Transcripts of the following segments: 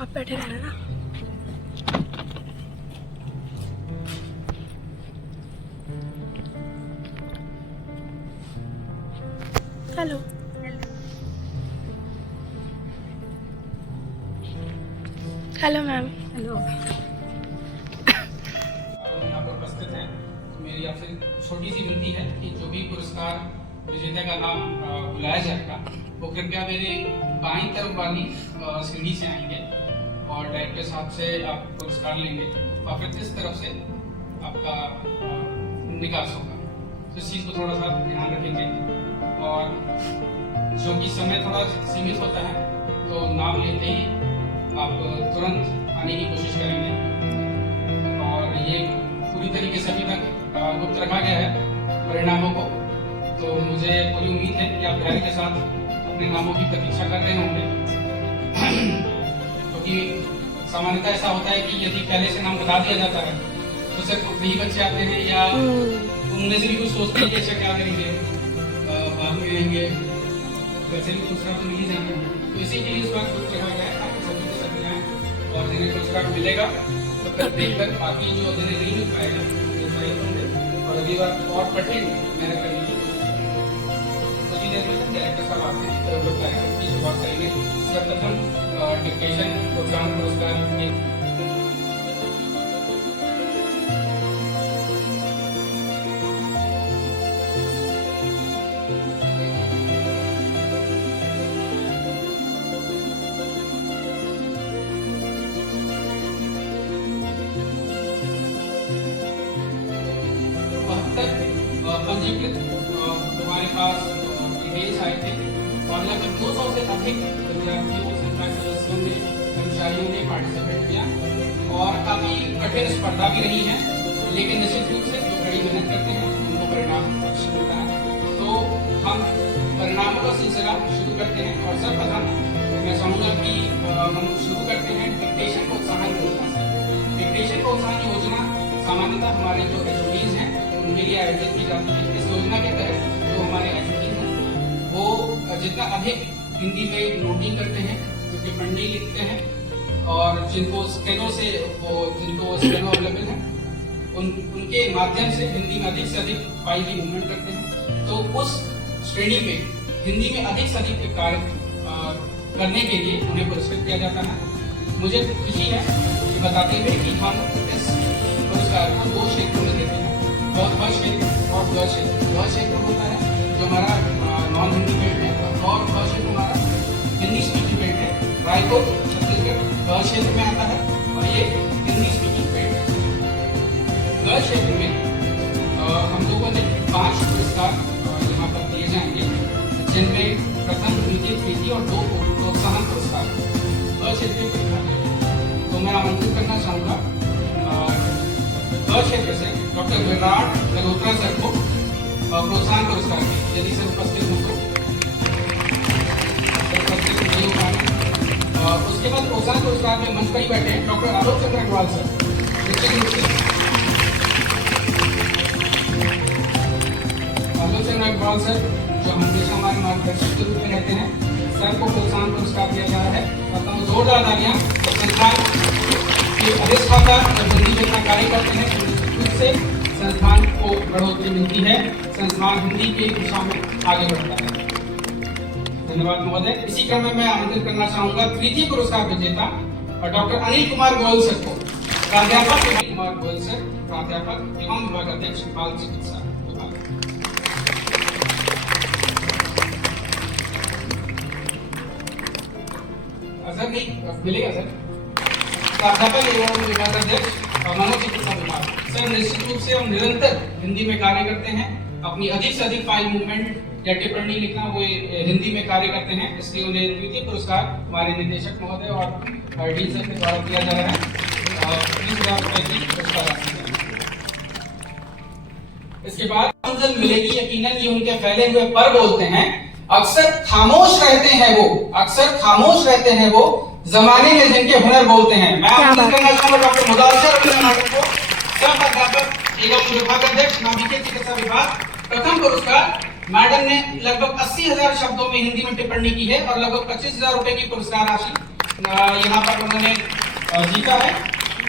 आप बैठे रहना ना। हेलो। Hello ma'am. हेलो। यहाँ पर उपस्थित हैं। मेरी आपसे छोटी सी विनती है कि जो भी पुरस्कार विजेता का नाम बुलाया जाएगा वो कृपया मेरे बाईं तरफ वाली सीढ़ी से आएंगे और डायरेक्टर साहब से आप पुरस्कार लेंगे और फिर इस तरफ से आपका निकास होगा। तो इस चीज़ को थोड़ा सा ध्यान रखेंगे और जो कि समय थोड़ा सीमित होता है तो नाम लेते ही आप तुरंत आने की कोशिश करेंगे और ये पूरी तरीके से अभी तक गुप्त रखा गया है परिणामों को। तो मुझे पूरी उम्मीद है कि आप धैर्य के साथ अपने नामों की प्रतीक्षा कर रहे होंगे क्योंकि सामान्यतः ऐसा होता है कि यदि पहले से नाम बता दिया जाता है तो सिर्फ वही बच्चे आते हैं या उनमें से भी कुछ सोचते हैं कि ऐसा क्या करेंगे बाद में रहेंगे, वैसे भी पुरस्कार तो मिल ही जाना है। तो इसी के लिए इस बार गुप्त रखा गया है, आप सभी के सभी आए और जिन्हें पुरस्कार मिलेगा तो फिर देखकर बाकी जो जिन्हें नहीं मिल पाएगा और अगली बार और कठिन मेहनत करने की कोशिश करेंगे। कुछ ही देर में डायरेक्टर साहब आपके बताएंगे उनकी शुरुआत करेंगे। सर्वप्रथम डिक्टेशन प्रोत्साहन पुरस्कार के पंजीकृत हमारे पास डिटेल्स आए थे और लगभग 200 से अधिक विद्यार्थियों सदस्यों ने कर्मचारियों ने पार्टिसिपेट किया और काफी कठिन स्पर्धा भी रही है, लेकिन निश्चित रूप से जो कड़ी मेहनत करते हैं उनको परिणाम अवश्य मिलता है। तो हम परिणामों का सिलसिला शुरू करते हैं और सर्वप्रथम मैं चाहूँगा कि हम शुरू करते हैं डिक्टेशन प्रोत्साहन योजना से। डिक्टेशन प्रोत्साहन योजना सामान्यतः हमारे जो एचओडीज हैं उनके लिए आयोजित की जाती है। इस योजना के तहत जो हमारे एचओडीज हैं वो जितना अधिक हिंदी में नोटिंग करते हैं, जो टिप्पणी लिखते हैं और जिनको स्टेनो अवेलेबल है उनके माध्यम से हिंदी में अधिक से अधिक फाइल की मूवमेंट करते हैं, तो उस श्रेणी में हिंदी में अधिक से अधिक कार्य करने के लिए उन्हें पुरस्कृत किया जाता है। मुझे खुशी है कि बताते हुए कि हम इस पुरस्कार को 2 क्षेत्रों में देते हैं, व क्षेत्र और ग क्षेत्र। ग क्षेत्र होता है जो हमारा नॉन हिंदी बेल्ट है और ग क्षेत्र हमारा हिंदी स्पीकिंग बेल्ट है। रायपुर छत्तीसगढ़ ग क्षेत्र में आता है और ये हिंदी स्पीकिंग बेल्ट है। ग क्षेत्र में हम लोगों ने 5 पुरस्कार यहाँ पर दिए जाएंगे, जिनमें प्रथम द्वितीय तृतीय और 2 प्रोत्साहन पुरस्कार ग क्षेत्र में। तो मैं आमंत्रित करना चाहूँगा ग क्षेत्र से डॉक्टर विराट मल्होत्रा सर को प्रोत्साहन पुरस्कार के, यदि सर उपस्थित हो तो उपस्थित नहीं हो पाए। उसके बाद प्रोत्साहन पुरस्कार में मंच पर ही बैठे हैं डॉक्टर आलोक चंद्र अग्रवाल सर। निश्चित रूप से आलोक चंद्र अग्रवाल सर जो हमेशा हमारे मार्गदर्शक के रूप में रहते हैं, सर को प्रोत्साहन पुरस्कार दिया जा रहा है। और जोरदार तालियां संस्थान के अधिष्ठाता जब हिंदी में अपना कार्य करते हैं उससे संस्थान को बढ़ोतरी मिलती है, संस्थान हिंदी की दिशा में आगे बढ़ता है। धन्यवाद महोदय। इसी क्रम में मैं आमंत्रित करना चाहूंगा तृतीय पुरस्कार विजेता डॉक्टर अनिल कुमार गोयल सर को। प्राध्यापक अनिल कुमार गोयल सर, प्राध्यापक एवं विभाग अध्यक्ष बाल चिकित्सा विभाग। सर नहीं मिलेगा सर। प्राध्यापक एवं विभाग अध्यक्ष मनोचिकित्सा विभाग। सर निश्चित रूप से हम निरंतर हिंदी में कार्य करते हैं, अपनी अधिक से अधिक फाइल मूवमेंट या टिप्पणी लिखना वो हिंदी में कार्य करते हैं, इसलिए उन्हें द्वितीय पुरस्कार हमारे निदेशक महोदय और डीन सर के द्वारा दिया जा रहा है। 30,000 रुपए की पुरस्कार राशि। इसके बाद मंजिल मिलेगी यकीनन, ये उनके फैले हुए पर बोलते हैं। अक्सर खामोश रहते हैं वो, अक्सर खामोश रहते हैं वो, जमाने में जिनके हुनर बोलते हैं। मैं आमंत्रित करना चाहूंगा डॉक्टर मुदासिर रवींद्र मैडम को, सह प्राध्यापक एवं विभाग अध्यक्ष नाभिकीय चिकित्सा विभाग। प्रथम पुरस्कार मैडम ने लगभग 80,000 शब्दों में हिंदी में टिप्पणी की है और लगभग 25,000 रुपए की पुरस्कार राशि यहाँ पर उन्होंने जीता है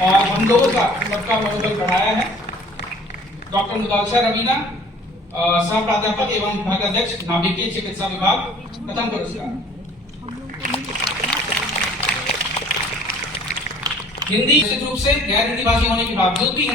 और हम लोगों का सबका मनोबल बढ़ाया है। डॉक्टर मुदालशा रवीना, सह प्राध्यापक एवं विभागाध्यक्ष नाभिकीय चिकित्सा विभाग, प्रथम पुरस्कार। हिंदी निश्चित रूप से गैर हिंदी भाषी होने के बावजूद भी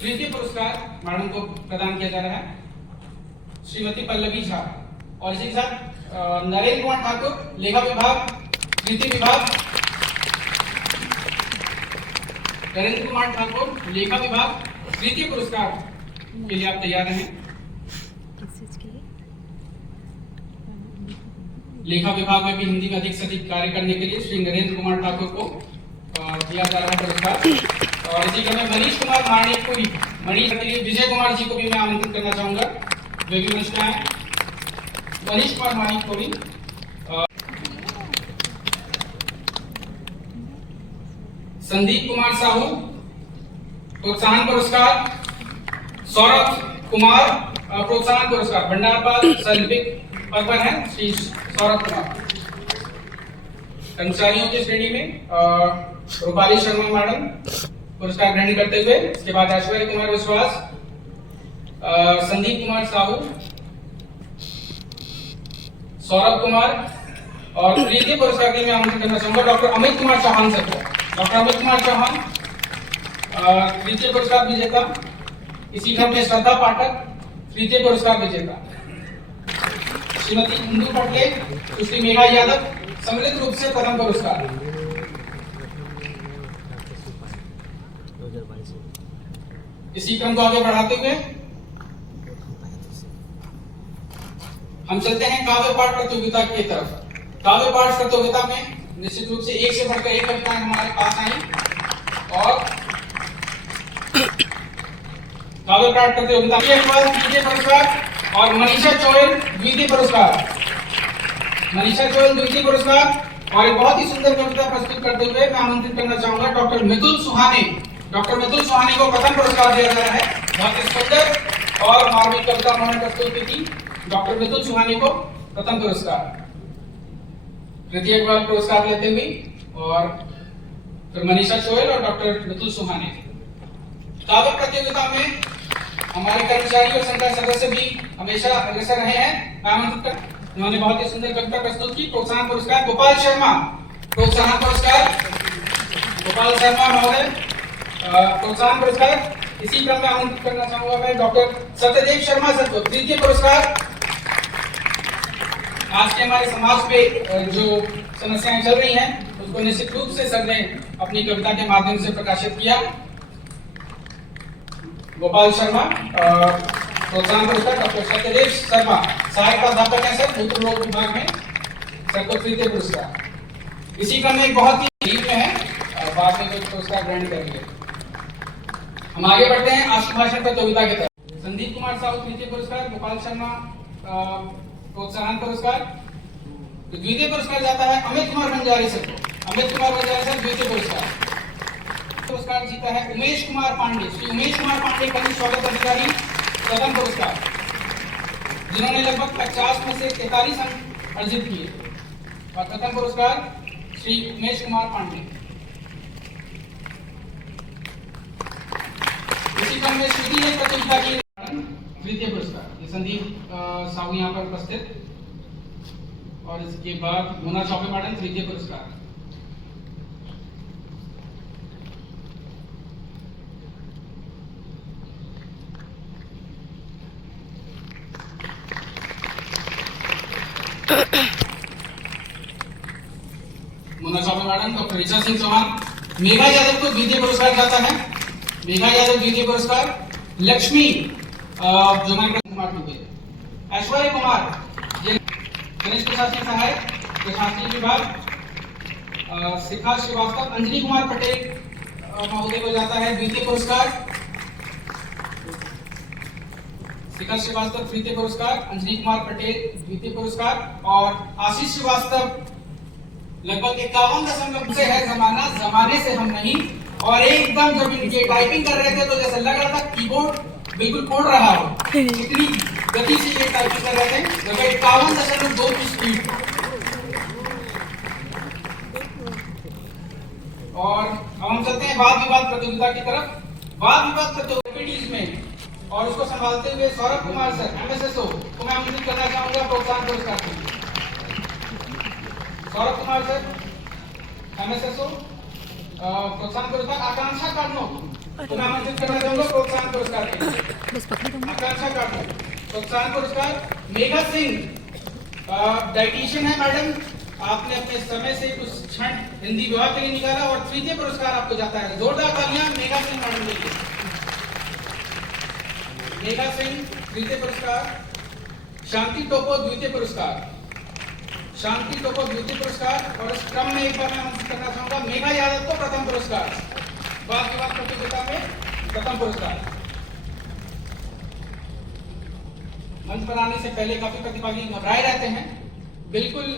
तृतीय पुरस्कार मैडम को प्रदान किया जा रहा है, श्रीमती पल्लवी झा। और इसी के साथ नरेंद्र कुमार ठाकुर, लेखा विभाग, तृतीय विभाग। नरेंद्र कुमार ठाकुर, लेखा विभाग, तृतीय पुरस्कार के लिए आप तैयार हैं। लेखा विभाग में भी हिंदी में अधिक से अधिक कार्य करने के लिए श्री नरेंद्र कुमार ठाकुर को दिया जा रहा है पुरस्कार। और इसी क्रम में मनीष कुमार माणिक को भी, मनीष के लिए विजय कुमार जी को भी मैं आमंत्रित करना चाहूंगा, वे भी मंच में आए। मनीष कुमार माणिक को भी। संदीप कुमार साहू, प्रोत्साहन पुरस्कार। सौरभ कुमार, प्रोत्साहन पुरस्कार। भंडारपाल सर्विक पद पर है श्री सौरभ कुमार। कर्मचारियों की श्रेणी में रूपाली शर्मा मैडम पुरस्कार ग्रहण करते हुए, इसके बाद ऐश्वर्य कुमार विश्वास, संदीप कुमार साहू, सौरभ कुमार। और तृतीय पुरस्कार के लिए मैं आमंत्रित करना चाहूंगा डॉक्टर अमित कुमार चौहान सर को। डॉक्टर अमित कुमार चौहान तृतीय पुरस्कार विजेता। इसी क्रम में श्रद्धा पाठक, तृतीय पुरस्कार विजेता। श्रीमती इंदु पटले, सुश्री मेघा यादव, सम्मिलित रूप से प्रथम पुरस्कार। इसी क्रम को आगे बढ़ाते हुए हम चलते हैं काव्य पाठ प्रतियोगिता की तरफ। काव्य पाठ प्रतियोगिता में निश्चित रूप से एक से बढ़कर एक कविताएं हमारे पास आई और काव्य पाठ प्रतियोगिता तृतीय पुरस्कार और मनीषा चोयल द्वितीय पुरस्कार। मनीषा चोयल द्वितीय पुरस्कार। और एक बहुत ही सुंदर कविता प्रस्तुत करते हुए मैं आमंत्रित करना चाहूंगा डॉक्टर मितुल सुहाने। डॉक्टर मितुल सुहाने को प्रथम पुरस्कार दिया जा रहा है। बहुत ही सुंदर और मार्मिक कविता उन्होंने प्रस्तुत की। डॉक्टर मितुल सुहाने को प्रथम पुरस्कार। तृतीय पुरस्कार लेते हुए और फिर मनीषा चोयल और डॉक्टर मितुल सुहाने। काव्य प्रतियोगिता में हमारे कर्मचारी और संघ सदस्य भी हमेशा अग्रसर रहे हैं। मैं आमंत्रित कर, उन्होंने बहुत ही सुंदर कविता प्रस्तुत की। प्रोत्साहन पुरस्कार गोपाल शर्मा, प्रोत्साहन पुरस्कार गोपाल शर्मा महोदय, प्रोत्साहन पुरस्कार। इसी क्रम में आमंत्रित करना चाहूंगा मैं डॉक्टर सत्यदेव शर्मा सर को तृतीय पुरस्कार। आज के हमारे समाज पे जो समस्याएं चल रही हैं उसको निश्चित रूप से सर ने अपनी कविता के माध्यम से प्रकाशित किया। गोपाल शर्मा प्रोत्साहन पुरस्कार। डॉक्टर सत्यदेव शर्मा सहायक प्राध्यापक है सर, मूत्र रोग विभाग में, सर को तृतीय पुरस्कार। इसी क्रम में बहुत ही में है, बाद में कोई पुरस्कार ग्रहण करेंगे। हम आगे बढ़ते हैं आशुभाषण प्रतियोगिता की तरफ। संदीप कुमार साहू तृतीय पुरस्कार, गोपाल शर्मा प्रोत्साहन पुरस्कार। द्वितीय पुरस्कार जाता है अमित कुमार बंजारी सर को। अमित कुमार बंजारी सर द्वितीय पुरस्कार। पुरस्कार जीता है उमेश कुमार पांडे। श्री उमेश कुमार पांडे कनिष्ठ स्वागत अधिकारी, प्रथम पुरस्कार, जिन्होंने लगभग 50 में से 43 अंक अर्जित किए। और प्रथम पुरस्कार श्री उमेश कुमार पांडे। इसी क्रम में श्रुति ने प्रतियोगिता की तृतीय पुरस्कार। संदीप साहू यहाँ पर उपस्थित। और इसके बाद मोना चौबे मैडम तृतीय पुरस्कार। Mona Choubey madam, doctor Richa Singh Chauhan. मेघा यादव को द्वितीय पुरस्कार जाता है। मेघा यादव द्वितीय पुरस्कार। लक्ष्मी कुमार दुबे। ऐश्वर्य कुमार कनिष्ठ प्रशासनिक सहायक, प्रशासनिक विभाग। शिखा श्रीवास्तव, अंजलि कुमार पटेल महोदय को जाता है द्वितीय पुरस्कार। शिखा श्रीवास्तव तृतीय पुरस्कार, अंजलि कुमार पटेल द्वितीय पुरस्कार। और आशीष श्रीवास्तव लगभग 51 से है जमाना, जमाने से हम नहीं। और एकदम जब ये टाइपिंग कर रहे थे तो जैसे लग रहा था कीबोर्ड बिल्कुल उड़ रहा हो, इतनी गति से ये टाइपिंग कर रहे थे। लगभग 51.2 की स्पीड। प्रतियोगिता की तरफ वाद विवाद प्रतियोगिता में और उसको संभालते हुए सौरभ कुमार सर MSSO को मैं आमंत्रित करना चाहूंगा प्रोत्साहन पुरस्कार के लिए। सौरभ कुमार सर MSSO प्रोत्साहन पुरस्कार। आकांक्षा कार्नो को मैं आमंत्रित करना चाहूंगा प्रोत्साहन पुरस्कार के लिए। आकांक्षा कार्नो प्रोत्साहन पुरस्कार। मेघा सिंह डाइटिशियन है मैडम, आपने अपने समय से कुछ क्षण हिंदी विभाग के लिए निकाला और तृतीय पुरस्कार आपको जाता है। जोरदार तालियां मेघा सिंह मैडम के लिए। मेघा सिंह तृतीय पुरस्कार। शांति टोपो द्वितीय पुरस्कार। शांति टोपो द्वितीय पुरस्कार। और इस क्रम में एक बार मैं आमंत्रित करना चाहूंगा मेघा यादव को प्रथम पुरस्कार, वाद विवाद प्रतियोगिता में प्रथम पुरस्कार। मंच पर आने से पहले काफी प्रतिभागी घबराए रहते हैं, बिल्कुल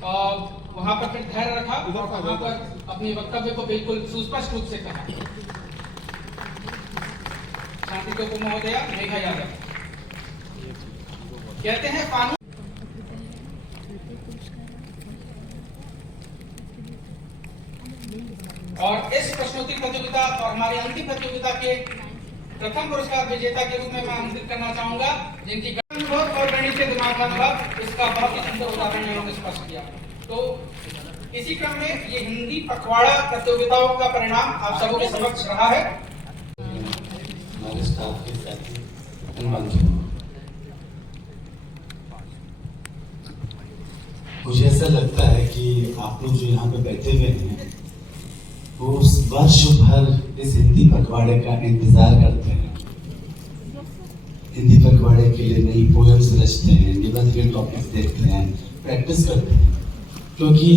वहां पर फिर धैर्य रखा और वहां पर अपने वक्तव्य को बिल्कुल सुस्पष्ट रूप से कहा। शांति टोपो महोदया, मेघा यादव कहते हैं कानून और इस प्रश्नोत्तरी प्रतियोगिता और हमारी अंतिम प्रतियोगिता के प्रथम पुरस्कार विजेता के रूप में मैं आमंत्रित करना चाहूंगा जिनकी अनुभव और गणितीय दिमाग का अनुभव इसका बहुत ही सुंदर उदाहरण इन्होंने स्पष्ट किया। तो इसी क्रम में ये हिंदी पखवाड़ा प्रतियोगिताओं का परिणाम आप सबों के समक्ष रहा है। हमारे स्टाफ के साथी मुझे ऐसा लगता है कि आप लोग जो यहाँ पे बैठे हुए हैं वो वर्ष भर इस हिंदी पखवाड़े का इंतजार करते हैं, हिंदी पखवाड़े के लिए नई पोएम्स रचते हैं, निबंध के टॉपिक्स देखते हैं, प्रैक्टिस करते हैं, क्योंकि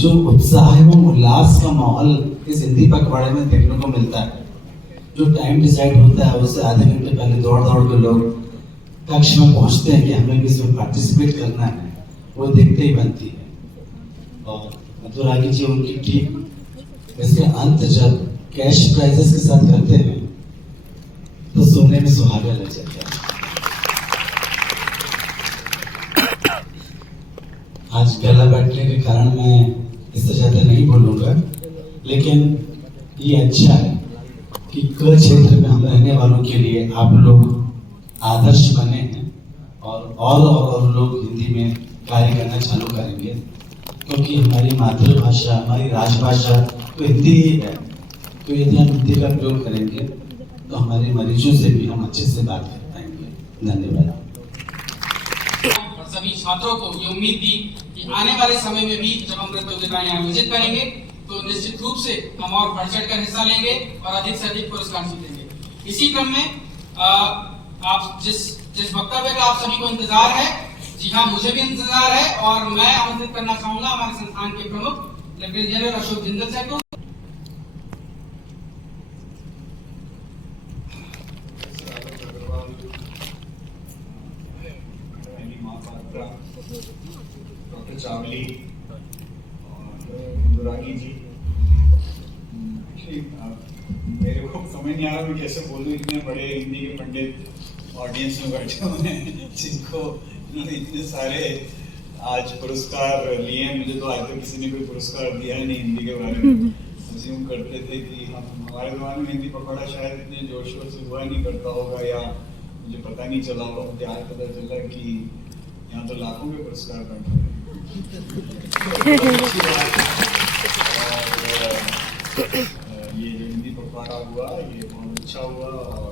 जो उत्साह एवं उल्लास का माहौल इस हिंदी पखवाड़े में देखने को मिलता है, जो टाइम डिसाइड होता है उससे आधे घंटे पहले दौड़ के लोग कक्ष में पहुंचते हैं कि हमें भी इसमें पार्टिसिपेट करना है, वो देखते ही बनती है। और मधुरागी जी उनकी टीम इसके अंत जब कैश प्राइजेस के साथ करते हैं तो सोने में सुहागा लग जाता है। आज गला बैठने के कारण मैं इससे ज्यादा नहीं बोलूंगा, लेकिन ये अच्छा है कि क क्षेत्र में हम रहने वालों के लिए आप लोग आदर्श बने हैं और लोग हिंदी में कार्य करना चालू करेंगे, क्योंकि हमारी मातृभाषा, हमारी राजभाषा तो हिंदी ही है। तो यदि हम हिंदी का प्रयोग करेंगे तो हमारे मरीजों से भी हम अच्छे से बात कर पाएंगे। धन्यवाद। और सभी छात्रों को ये उम्मीद दी कि आने वाले समय में भी जब हम प्रतियोगिताएं आयोजित करेंगे तो निश्चित रूप से हम और बढ़ चढ़ कर हिस्सा लेंगे और अधिक से अधिक पुरस्कार जीतेंगे। इसी क्रम में आप जिस वक्तव्य का आप सभी को इंतजार है, जी हाँ मुझे भी इंतजार है, और मैं आमंत्रित करना चाहूंगा हमारे संस्थान के प्रमुख lieutenant general Ashok Jindal sir को। डॉक्टर चावली और मधुरागी जी, मेरे को समझ नहीं आ रहा मैं कैसे बोलूं, इतने बड़े हिंदी के पंडित ऑडियंस में बैठे हुए हैं जिनको इन्होंने इतने सारे आज पुरस्कार लिए हैं। मुझे तो आज तक किसी ने कोई पुरस्कार दिया है नहीं हिंदी के बारे में। अज्यूम करते थे कि हम हमारे जमाने में हिंदी पखवाड़ा शायद इतने जोर शोर से हुआ नहीं करता होगा, या मुझे पता नहीं चला होगा। मुझे आज पता चला कि यहाँ तो लाखों के पुरस्कार बन रहे हैं। ये जो हिंदी पखवाड़ा हुआ ये बहुत अच्छा हुआ। और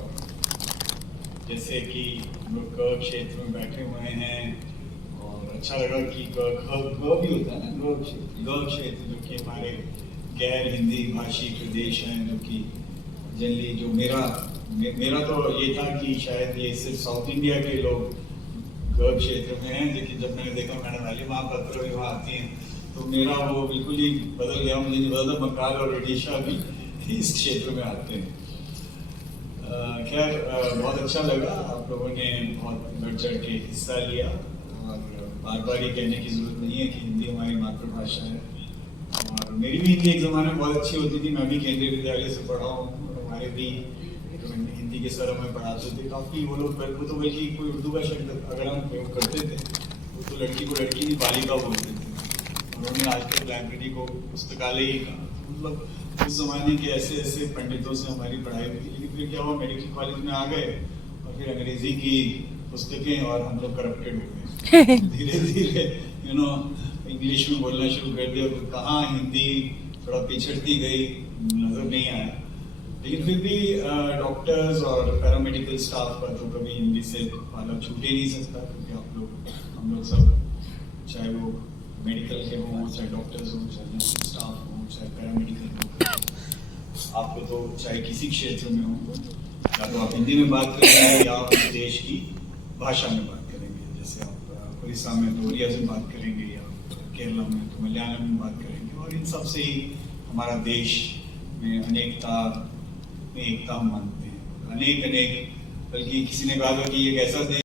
जैसे कि हम लोग क क्षेत्र में बैठे हुए हैं और अच्छा लगा कि ग भी होता है ना, ग क्षेत्र जो कि हमारे गैर हिंदी भाषी प्रदेश हैं, जो कि जनरली जो मेरा तो ये था कि शायद ये सिर्फ साउथ इंडिया के लोग ग क्षेत्र में हैं, लेकिन जब मैंने देखा मैडम अली महापात्र भी वहाँ आती हैं तो मेरा वो बिल्कुल ही बदल गया। मुझे नहीं पता था बंगाल और ओडिशा भी इस क्षेत्र में आते हैं। खैर बहुत अच्छा लगा, आप लोगों ने बहुत बढ़ चढ़ के हिस्सा लिया और बार बार ये कहने की जरूरत नहीं है कि हिंदी हमारी मातृभाषा है। और मेरी भी हिंदी एक ज़माने में बहुत अच्छी होती थी, मैं भी केंद्रीय विद्यालय से पढ़ा हूँ। हमारे भी हिंदी के सर हमें पढ़ाते थे काफ़ी, वो लोग वो तो बल्कि कोई उर्दू का शब्द अगर हम प्रयोग करते थे वो तो लड़की को लड़की नहीं बालिका बोलते थे। उन्होंने आज तक लाइब्रेरी को पुस्तकालय ही कहा। मतलब उस जमाने के ऐसे ऐसे पंडितों से हमारी पढ़ाई हुई थी, लेकिन फिर क्या हुआ, मेडिकल कॉलेज में आ गए और फिर अंग्रेजी की पुस्तकें और हम लोग करप्टेड हो गए। धीरे धीरे इंग्लिश में बोलना शुरू कर दिया, फिर कहाँ हिंदी थोड़ा पिछड़ती गई, नजर नहीं आया। लेकिन फिर भी डॉक्टर्स और पैरामेडिकल स्टाफ का तो कभी हिंदी से पाला छूट ही नहीं सकता, क्योंकि हम लोग सब, चाहे वो मेडिकल के हों, चाहे डॉक्टर्स हों, चाहे नर्सिंग स्टाफ हों, चाहे पैरामेडिकल हों, आपको तो चाहे किसी क्षेत्र में हो, या तो आप हिंदी में बात करेंगे या आप इस देश की भाषा में बात करेंगे। जैसे आप उड़ीसा में तो उड़िया से बात करेंगे, या केरला में तो मलयालम में बात करेंगे, और इन सब से ही हमारा देश में अनेकता में एकता हम मानते हैं। अनेक, बल्कि किसी ने कहा था कि एक ऐसा देश